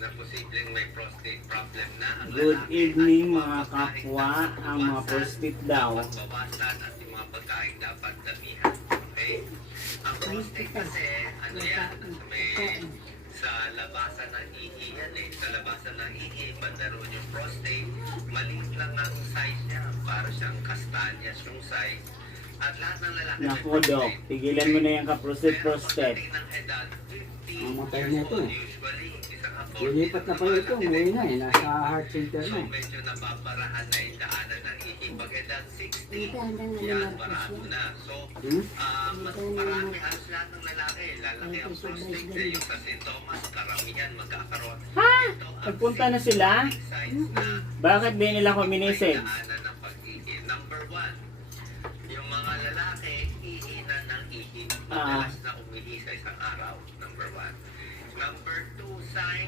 na posibleng may prostate problem na. Ang Good lalaki evening ay mga kapwa, ang mga prostate daw. bawasan at yung mga pagkain dapat damihan. Okay? Ang prostate kasi, ano yan, sa labasan ng ihi yan eh. Sa labasan ng ihi, banda roon yung prostate, maliit lang ang size niya. Para siyang kastanyas yung size. At lahat ng lalaki Naku, Dok, tigilan mo na yung Pero prostate. pagdating ng edad, 50 Ang matay years na ito old, eh. usually, isang afford. Lilipat na pala ito, umuwi na eh. Nasa heart center So na eh. medyo nababarahan na yung daanan ng ihi. Pag edad 60, Dito hanggang yan, naman barado na. So, Hmm? mas marami halos lahat ng lalaki. Lalaki ang prostate sa yung sa sintomas, karamihan magkakaroon. Ha? Ito ang Nagpunta na sila? signs na Bakit di nila ko may minisage? daanan ng pag-ihi. Number 1, yung mga lalaki, ihina ng ihi. Madalas na umihi sa isang araw. Number 1. Number 2, sign